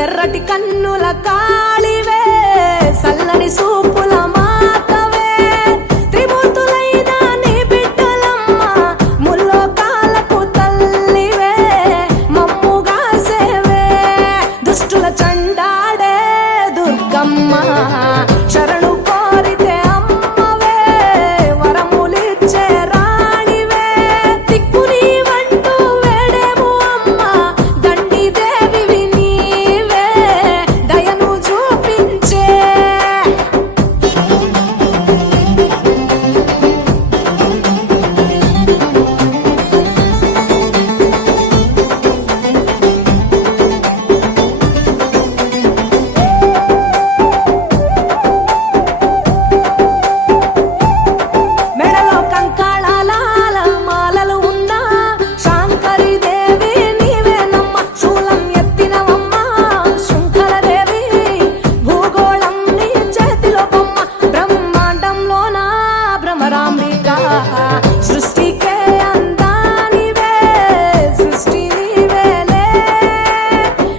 ఎర్రటి కన్నుల కాళివే సల్లని సూపుల మాతవే త్రిమూర్తులైన నీ బిడ్డలమ్మ ముల్లోకాలకు తల్లివే మమ్ముగా సేవే దుష్టుల చండాడే దుర్గమ్మ శరణు కోరితే అమ్మవే వరములిచ్చే రాణివే దిక్కు నీవంటూ వేడేము అమ్మ దండి దేవివి నీవే దయను చూపించే మెడలో కంకాళాల మాలలు ఉన్నా శాంకరి దేవి నీవేనమ్మ శూలం ఎత్తినవమ్మ శృంఖలదేవి భూగోళం నీ చేతిలో బొమ్మ బ్రహ్మాండంలోన భ్రమరాంబిక సృష్టికే అందానివే సృష్టి నీవేలే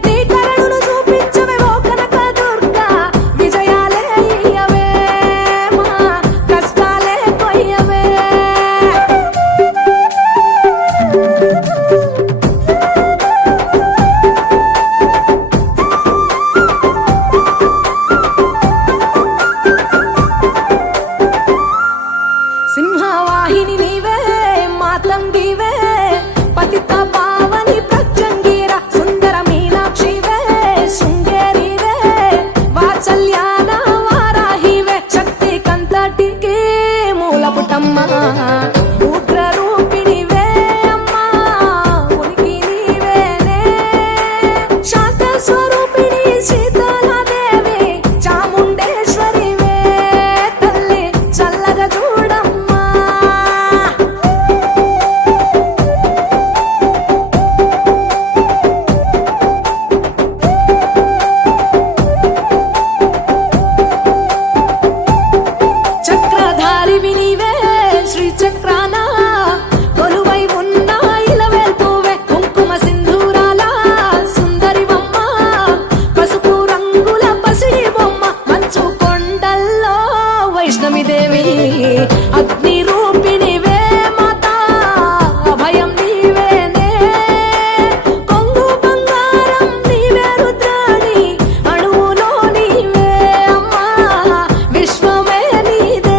నీ కరుణను చూపించవే ఓ కనక దుర్గా విజయాలే ఇయ్యవే మా కష్టాలే కొయ్యవే సింహవాహిని నీవే మాతంగివే పతిత పావని ప్రత్యంగిర సుందర మీనాక్షివే శృంగేరివే వాత్సల్యాన వారాహివే శక్తి కంతటికి మూలపుటమ్మ ఉగ్ర రూపిణివే అమ్మా ఉనికి నీవేనే శాంత స్వరూపిణి సీతాలదేవి చాముండేశ్వరివే తల్లి చల్లగా చూడమ్మా చక్రధారివి నీవే శ్రీచక్రాన కొలువై ఉన్న ఇలవేల్పువే కుంకుమ సింధూరాల సుందరివమ్మ పసుపు రంగుల పసిడి బొమ్మ మంచు కొండల్లో వైష్ణవి దేవి అగ్ని రూపిణివే మాతా అభయం నీవేనే కొంగు బంగారం నీవే రుద్రాణి అణువులో నీవే అమ్మా విశ్వమే నీదే